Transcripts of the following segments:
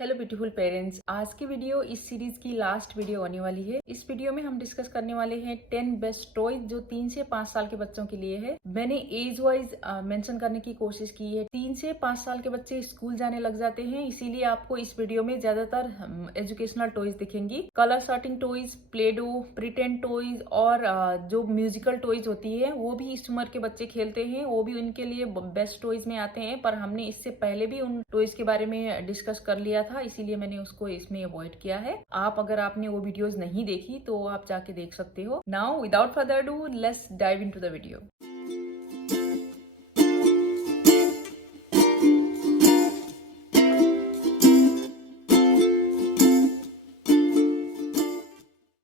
Hello beautiful parents. आज की video इस सीरीज की लास्ट वीडियो होने वाली है। इस वीडियो में हम डिस्कस करने वाले हैं 10 बेस्ट टॉयज जो 3 से 5 साल के बच्चों के लिए है। मैंने एज वाइज मेंशन करने की कोशिश की है। 3 से 5 साल के बच्चे स्कूल जाने लग जाते हैं, इसीलिए आपको इस वीडियो में ज्यादातर एजुकेशनल टॉयज दिखेंगी। Colour sorting toys, play dough, pretend toys और जो म्यूजिकल टॉयज होती है वो भी इस उम्र के बच्चे खेलते हैं, वो भी उनके लिए बेस्ट टॉयज में आते हैं। पर हमने इससे पहले भी उन टॉयज के बारे में डिस्कस कर लिया था, इसीलिए मैंने उसको इसमें अवॉइड किया है। अगर आपने वो वीडियोस नहीं देखी तो आप जाके देख सकते हो। Now without further do let's dive into the video.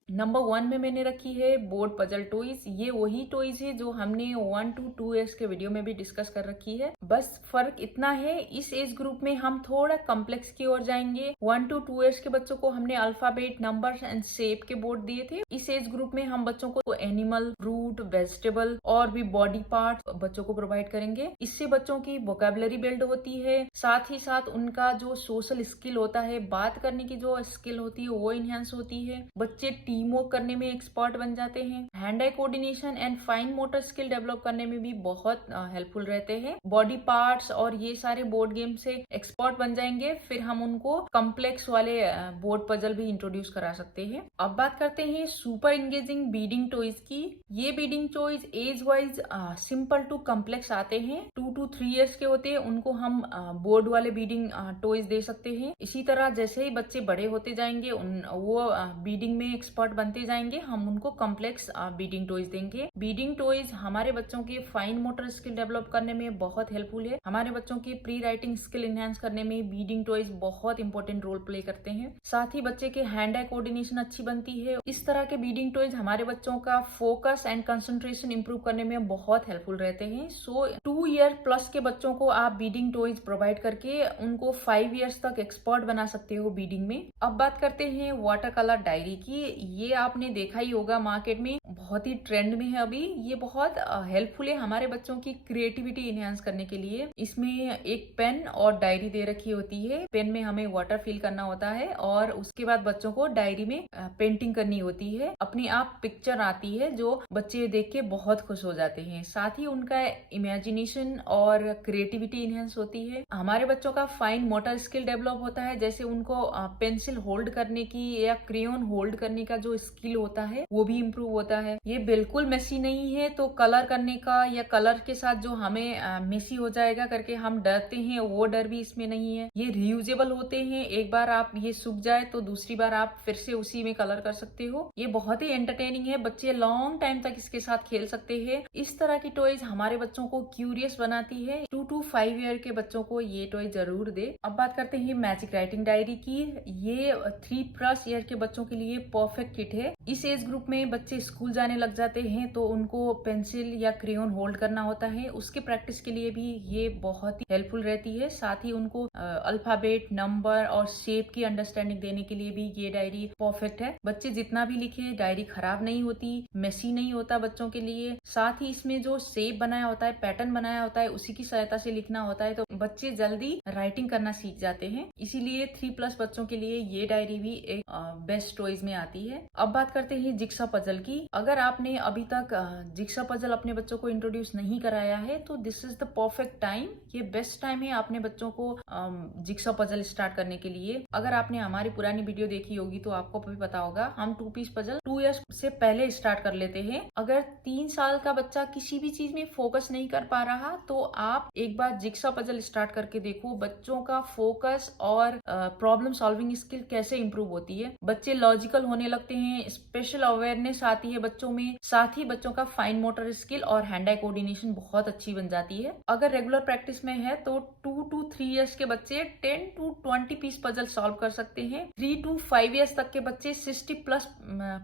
Number 1 में मैंने रखी है बोर्ड पजल टॉयज। ये वही टॉयज है जो हमने 1 to 2 ईयर्स के वीडियो में भी डिस्कस कर रखी है। बस फर्क इतना है, इस एज ग्रुप में हम थोड़ा कॉम्प्लेक्स की ओर जाएंगे। 1 to 2 ईयर्स के बच्चों को हमने अल्फाबेट, नंबर्स एंड शेप के बोर्ड दिए थे। इस एज ग्रुप में हम बच्चों को एनिमल, फ्रूट, वेजिटेबल और भी बॉडी पार्ट बच्चों को प्रोवाइड करेंगे। इससे बच्चों की वोकैबुलरी बिल्ड होती है, साथ ही साथ उनका जो सोशल स्किल होता है, बात करने की जो स्किल होती है वो इनहेंस होती है। बच्चे टीम वर्क करने में एक्सपर्ट बन जाते हैं। Hand eye coordination and fine motor skill develop करने में भी बहुत हेल्पफुल रहते हैं। बॉडी पार्ट्स और ये सारे बोर्ड गेम से एक्सपर्ट बन जाएंगे। फिर हम उनको कॉम्प्लेक्स वाले बोर्ड पजल भी इंट्रोड्यूस करा सकते हैं। अब बात करते हैं सुपर इंगेजिंग बीडिंग टॉयज की। ये beading toys age wise simple to complex आते हैं। 2 to 3 ईयर्स के होते हैं, उनको हम बोर्ड वाले बीडिंग टॉयज दे सकते हैं। इसी तरह जैसे ही बच्चे बड़े होते जाएंगे वो बीडिंग में एक्सपर्ट बनते जाएंगे, हम उनको कॉम्प्लेक्स बीडिंग टॉयज देंगे। बीडिंग टॉयज हमारे बच्चों के फाइन मोटर स्किल डेवलप करने में बहुत हेल्पफुल है। हमारे बच्चों की प्री राइटिंग स्किल एनहांस करने में बीडिंग टॉयज बहुत इंपॉर्टेंट रोल प्ले करते हैं। साथ ही बच्चे के हैंड आई कोऑर्डिनेशन अच्छी बनती है। इस तरह के बीडिंग टॉयज हमारे बच्चों का फोकस एंड कंसंट्रेशन इंप्रूव करने में बहुत हेल्पफुल रहते हैं। सो 2 ईयर प्लस के बच्चों को आप बीडिंग टॉयज प्रोवाइड करके उनको 5 ईयर्स तक एक्सपर्ट बना सकते हो बीडिंग में। अब बात करते हैं वाटर कलर डायरी की। ये आपने देखा ही होगा, मार्केट में बहुत ही ट्रेंड में है अभी। ये बहुत हेल्पफुल है हमारे बच्चों की क्रिएटिविटी एनहांस करने के लिए। इसमें एक पेन और डायरी दे रखी होती है। पेन में हमें वाटर फिल करना होता है और उसके बाद बच्चों को डायरी में पेंटिंग करनी होती है। अपने आप पिक्चर आती है जो बच्चे देख के बहुत खुश हो जाते हैं। साथ ही उनका इमेजिनेशन और क्रिएटिविटी एनहांस होती है। हमारे बच्चों का फाइन मोटर स्किल डेवलप होता है, जैसे उनको पेंसिल होल्ड करने की या क्रेयॉन होल्ड करने का जो स्किल होता है वो भी इम्प्रूव होता है। ये बिल्कुल मेसी नहीं है, तो कलर करने का या कलर के साथ जो हमें मेसी हो जाएगा करके हम डरते हैं, वो डर भी इसमें नहीं है। ये रियूजेबल होते हैं, एक बार आप ये सूख जाए तो दूसरी बार आप फिर से उसी में कलर कर सकते हो। ये बहुत ही एंटरटेनिंग है, बच्चे लॉन्ग टाइम तक इसके साथ खेल सकते हैं। इस तरह की टॉयज हमारे बच्चों को क्यूरियस बनाती है। 2 to 5 ईयर के बच्चों को ये टॉय जरूर दे। अब बात करते हैं मैजिक राइटिंग डायरी की। ये 3+ ईयर के बच्चों के लिए परफेक्ट किट है। इस एज ग्रुप में बच्चे स्कूल जाने लग जाते हैं तो उनको पेंसिल या क्रेयॉन होल्ड करना होता है। उसके प्रैक्टिस के लिए भी ये बहुत ही हेल्पफुल रहती है। साथ ही उनको अल्फाबेट, नंबर और शेप की अंडरस्टैंडिंग देने के लिए भी ये डायरी परफेक्ट है। बच्चे जितना भी लिखे, डायरी खराब नहीं होती, मेसी नहीं होता बच्चों के लिए। साथ ही इसमें जो शेप बनाया होता है, पैटर्न बनाया होता है, उसी की सहायता से लिखना होता है, तो बच्चे जल्दी राइटिंग करना सीख जाते हैं। इसीलिए 3+ बच्चों के लिए ये डायरी भी एक बेस्ट टॉयज में आती है। अब बात करते हैं जिक्सा पजल की। अगर आपने अभी तक जिक्सा पजल अपने बच्चों को इंट्रोड्यूस नहीं कराया है तो this is the perfect time. ये बेस्ट टाइम है अपने बच्चों को जिक्सा पजल स्टार्ट करने के लिए। अगर आपने हमारी पुरानी वीडियो देखी होगी तो आपको भी पता होगा, हम 2 पीस पजल 2 ईयर्स से पहले स्टार्ट कर लेते हैं। अगर 3 साल का बच्चा किसी भी चीज में फोकस नहीं कर पा रहा तो आप एक बार जिक्सा पजल स्टार्ट करके देखो, बच्चों का फोकस और प्रॉब्लम सॉल्विंग स्किल कैसे इंप्रूव होती है। बच्चे लॉजिकल होने लगते हैं, स्पेशल अवेयरनेस आती है बच्चों में। साथ ही बच्चों का फाइन मोटर स्किल और हैंड आई कोऑर्डिनेशन बहुत अच्छी बन जाती है। अगर रेगुलर प्रैक्टिस में है तो 2 to 3 ईयर्स के बच्चे 10 to 20 पीस पजल सॉल्व कर सकते हैं। 3 to 5 ईयर्स तक के बच्चे 60+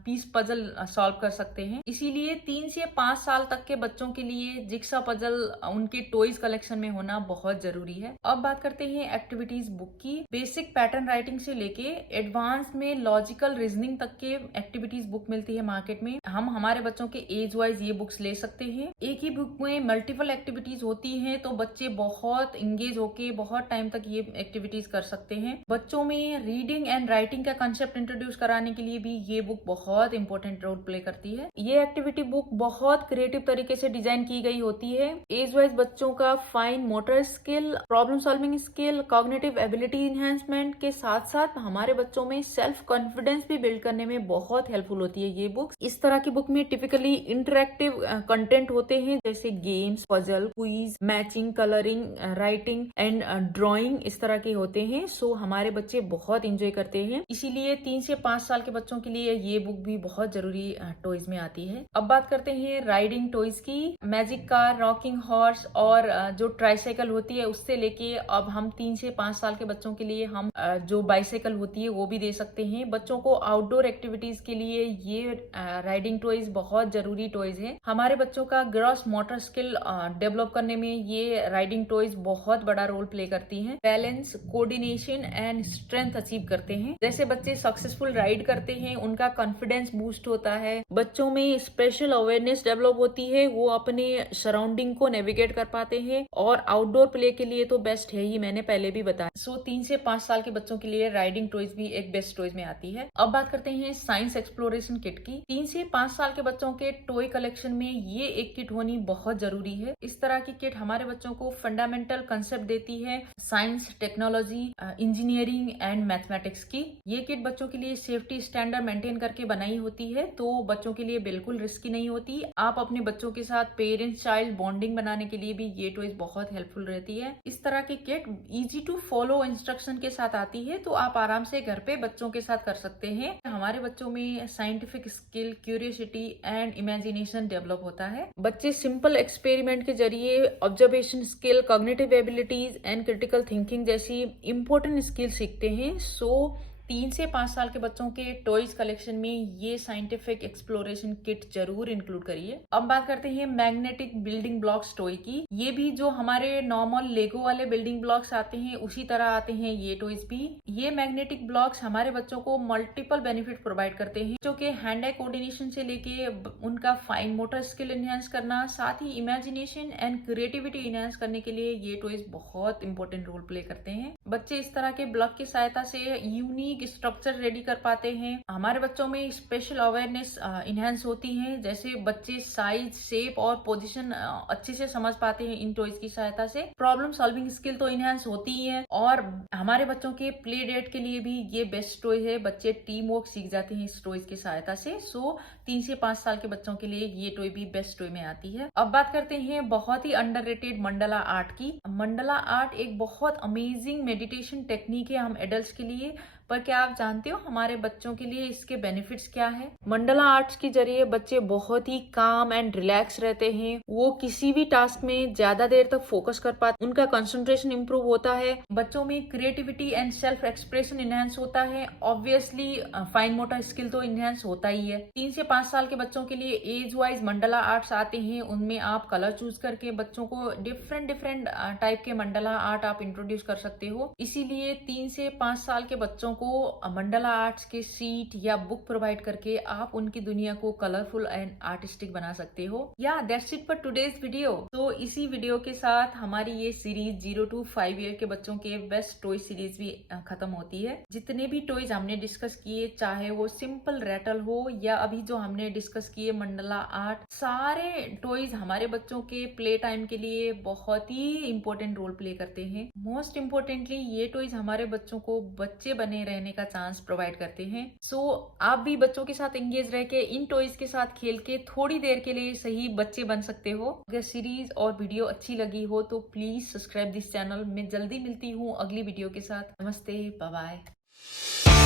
पीस पजल सॉल्व कर सकते हैं। इसीलिए 3 से 5 साल तक के बच्चों के लिए जिक्सा पजल उनके टॉयज कलेक्शन में होना बहुत जरूरी है। अब बात करते हैं एक्टिविटीज बुक की। बेसिक पैटर्न राइटिंग से लेके एडवांस में लॉजिकल रीजनिंग तक के एक्टिविटीज बुक मिलती है मार्केट में। हम हम हमारे बच्चों के एज वाइज ये बुक्स ले सकते हैं। एक ही बुक में मल्टीपल एक्टिविटीज होती हैं, तो बच्चे बहुत इंगेज होके बहुत टाइम तक ये एक्टिविटीज कर सकते हैं। बच्चों में रीडिंग एंड राइटिंग का कंसेप्ट इंट्रोड्यूस कराने के लिए भी ये बुक बहुत इंपॉर्टेंट रोल प्ले करती है। ये एक्टिविटी बुक बहुत क्रिएटिव तरीके से डिजाइन की गई होती है। एज वाइज बच्चों का fine motor skill, problem solving skill, cognitive ability enhancement के साथ साथ हमारे बच्चों में सेल्फ कॉन्फिडेंस भी बिल्ड करने में बहुत हेल्पफुल होती है ये बुक। इस तरह की बुक में टिपिकली इंटरेक्टिव कंटेंट होते हैं, जैसे games, puzzle, quiz, matching, colouring, writing and drawing, इस तरह के होते हैं। सो हमारे बच्चे बहुत इंजॉय करते हैं। इसीलिए 3 से 5 साल के बच्चों के लिए ये बुक भी बहुत जरूरी टॉयज में आती है। अब बात करते हैं राइडिंग टॉयज की। मैजिक कार, रॉकिंग हॉर्स और जो ट्राईसाइकिल होती है उससे लेके अब हम 3 से 5 साल के बच्चों के लिए हम जो बाइसाइकिल होती है वो भी दे सकते हैं। बच्चों को आउटडोर एक्टिविटीज के लिए ये राइडिंग टॉयज बहुत जरूरी टॉयज है। हमारे बच्चों का ग्रॉस मोटर स्किल डेवलप करने में ये राइडिंग टॉयज बहुत बड़ा रोल प्ले करती हैं। Balance, coordination and strength achieve करते हैं। जैसे बच्चे सक्सेसफुल राइड करते हैं, उनका कॉन्फिडेंस बूस्ट होता है। बच्चों में स्पेशल अवेयरनेस डेवलप होती है, वो अपने सराउंडिंग को नेविगेट कर पाते हैं। और आउटडोर प्ले के लिए तो बेस्ट है ही, मैंने पहले भी बताया। सो 3 से 5 साल के बच्चों के लिए राइडिंग टॉयज भी एक बेस्ट टॉयज में आती है। अब बात करते हैं साइंस एक्सप्लोरेशन किट की। 3 से 5 साल के बच्चों के टॉय कलेक्शन में ये एक किट होनी बहुत जरूरी है। इस तरह की किट हमारे बच्चों को फंडामेंटल कंसेप्ट देती है science, technology, engineering and mathematics की। ये किट बच्चों के लिए सेफ्टी स्टैंडर्ड मेंटेन करके बनाई होती है, तो बच्चों के लिए बिल्कुल रिस्की नहीं होती। आप अपने बच्चों के साथ पेरेंट्स चाइल्ड बॉन्डिंग बनाने के लिए भी ये टॉयज बहुत हेल्पफुल रहती है। इस तरह की kit easy to follow instruction के साथ आती है, तो आप आराम से घर पे बच्चों के साथ कर सकते हैं। हमारे बच्चों में scientific skill, curiosity and imagination develop होता है। बच्चे सिंपल एक्सपेरिमेंट के जरिए observation skill, cognitive abilities and critical thinking जैसी इंपॉर्टेंट स्किल सीखते हैं। सो 3 से 5 साल के बच्चों के टॉयज कलेक्शन में ये साइंटिफिक एक्सप्लोरेशन किट जरूर इंक्लूड करिए। अब बात करते हैं मैग्नेटिक बिल्डिंग ब्लॉक्स टॉय की। ये भी जो हमारे नॉर्मल लेगो वाले बिल्डिंग ब्लॉक्स आते हैं उसी तरह आते हैं ये टॉयज भी। ये मैग्नेटिक ब्लॉक्स हमारे बच्चों को मल्टीपल बेनिफिट प्रोवाइड करते हैं, जो कि हैंड आई कोऑर्डिनेशन से लेके उनका फाइन मोटर स्किल एनहांस करना, साथ ही इमेजिनेशन एंड क्रिएटिविटी एनहांस करने के लिए ये टॉयज बहुत इंपॉर्टेंट रोल प्ले करते हैं। बच्चे इस तरह के ब्लॉक की सहायता से यूनिक स्ट्रक्चर रेडी कर पाते हैं। हमारे बच्चों में स्पेशल अवेयरनेस इनहेंस होती है, जैसे बच्चे साइज, शेप और पोजीशन अच्छे से समझ पाते हैं इन टॉयज की सहायता से। प्रॉब्लम सॉल्विंग स्किल तो इनहेंस होती ही है, और हमारे बच्चों के प्ले डेट के लिए भी ये बेस्ट टॉय है। बच्चे टीम वर्क सीख जाते हैं इस टॉयज की सहायता से। सो 3 से 5 साल के बच्चों के लिए ये टॉय भी बेस्ट टॉय में आती है। अब बात करते हैं बहुत ही अंडररेटेड मंडला आर्ट की। मंडला आर्ट एक बहुत अमेजिंग मेडिटेशन टेक्निक है हम एडल्ट्स के लिए, पर क्या आप जानते हो हमारे बच्चों के लिए इसके बेनिफिट्स क्या है? मंडला आर्ट्स के जरिए बच्चे बहुत ही काम एंड रिलैक्स रहते हैं। वो किसी भी टास्क में ज्यादा देर तक फोकस कर पाते, उनका कंसंट्रेशन इंप्रूव होता है। बच्चों में creativity and self expression enhance होता है। ऑब्वियसली फाइन मोटर स्किल तो इनहेंस होता ही है। 3 से 5 साल के बच्चों के लिए एज वाइज मंडला आर्ट्स आते हैं, उनमें आप कलर चूज करके बच्चों को डिफरेंट टाइप के मंडला आर्ट आप इंट्रोड्यूस कर सकते हो। इसीलिए 3 से 5 साल के बच्चों को मंडला आर्ट्स के सीट या बुक प्रोवाइड करके आप उनकी दुनिया को कलरफुल एंड आर्टिस्टिक बना सकते हो। या that's it for today's video. तो इसी वीडियो के साथ हमारी ये सीरीज 0 to 5 ईयर के बच्चों के बेस्ट टॉय सीरीज भी खत्म होती है। जितने भी टॉयज हमने डिस्कस किए, चाहे वो सिंपल रैटल हो या अभी जो हमने डिस्कस किए मंडला आर्ट, सारे टॉयज हमारे बच्चों के प्ले टाइम के लिए बहुत ही इंपॉर्टेंट रोल प्ले करते हैं। मोस्ट इम्पोर्टेंटली ये टॉयज हमारे बच्चों को बच्चे बने रहने का चांस प्रोवाइड करते हैं। सो आप भी बच्चों के साथ एंगेज रह के इन टॉयज के साथ खेल के थोड़ी देर के लिए सही बच्चे बन सकते हो। अगर सीरीज और वीडियो अच्छी लगी हो तो प्लीज सब्सक्राइब दिस चैनल। मैं जल्दी मिलती हूँ अगली वीडियो के साथ। नमस्ते, बाय बाय।